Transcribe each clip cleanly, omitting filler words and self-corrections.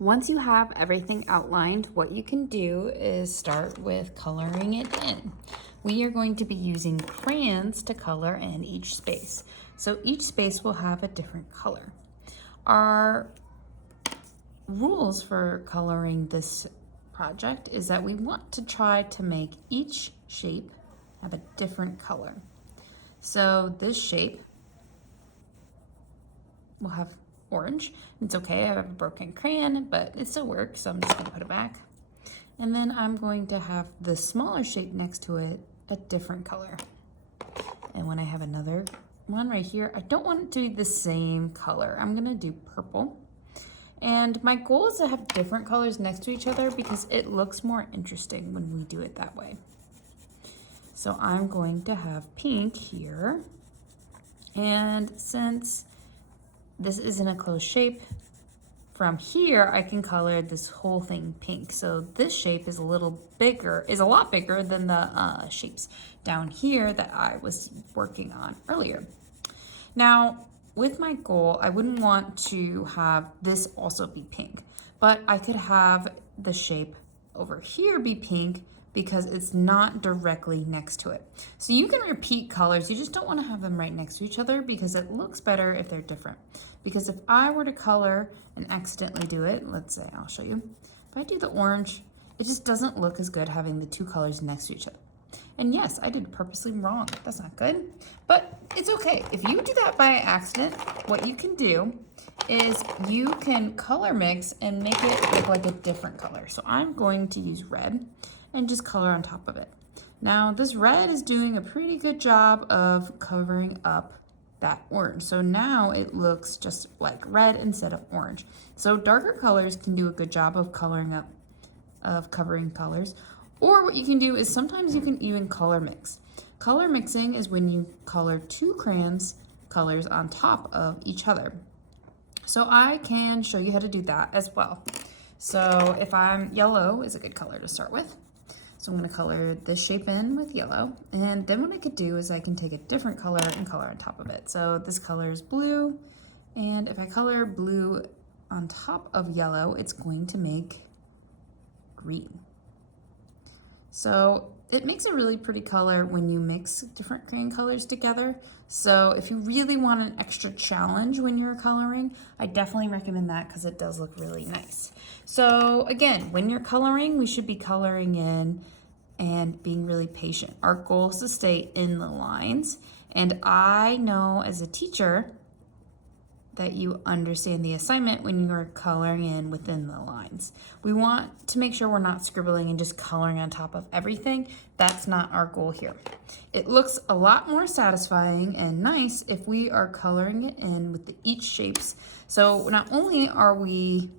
Once you have everything outlined, what you can do is start with coloring it in. We are going to be using crayons to color in each space. So each space will have a different color. Our rules for coloring this project is that we want to try to make each shape have a different color. So this shape will have orange. It's okay, I have a broken crayon, but it still works, so I'm just gonna put it back. And then I'm going to have the smaller shape next to it a different color. And when I have another one right here, I don't want it to be the same color. I'm gonna do purple. And my goal is to have different colors next to each other because it looks more interesting when we do it that way. So I'm going to have pink here. And since this isn't a closed shape, from here I can color this whole thing pink. So this shape is a lot bigger than the shapes down here that I was working on earlier. Now, with my goal, I wouldn't want to have this also be pink, but I could have the shape over here be pink because it's not directly next to it. So you can repeat colors, you just don't want to have them right next to each other because it looks better if they're different. Because if I were to color and accidentally do it, let's say, I'll show you. If I do the orange, it just doesn't look as good having the two colors next to each other. And yes, I did purposely wrong. That's not good, but it's okay. If you do that by accident, what you can do is you can color mix and make it look like a different color. So I'm going to use red and just color on top of it. Now this red is doing a pretty good job of covering up that orange. So now it looks just like red instead of orange. So darker colors can do a good job of coloring up, of covering colors. Or what you can do is sometimes you can even color mix. Color mixing is when you color two crayons colors on top of each other. So I can show you how to do that as well. So if yellow is a good color to start with. So I'm gonna color this shape in with yellow. And then what I could do is I can take a different color and color on top of it. So this color is blue. And if I color blue on top of yellow, it's going to make green. So it makes a really pretty color when you mix different crayon colors together. So if you really want an extra challenge when you're coloring, I definitely recommend that because it does look really nice. So again, when you're coloring, we should be coloring in and being really patient. Our goal is to stay in the lines. And I know as a teacher that you understand the assignment when you're coloring in within the lines. We want to make sure we're not scribbling and just coloring on top of everything. That's not our goal here. It looks a lot more satisfying and nice if we are coloring it in with each shapes. So not only are we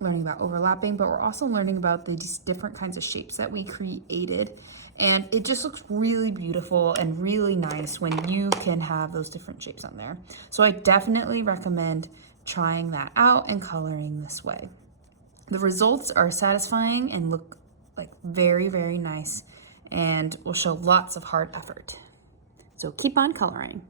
learning about overlapping, but we're also learning about these different kinds of shapes that we created. And it just looks really beautiful and really nice when you can have those different shapes on there. So I definitely recommend trying that out and coloring this way. The results are satisfying and look like very, very nice and will show lots of hard effort. So keep on coloring.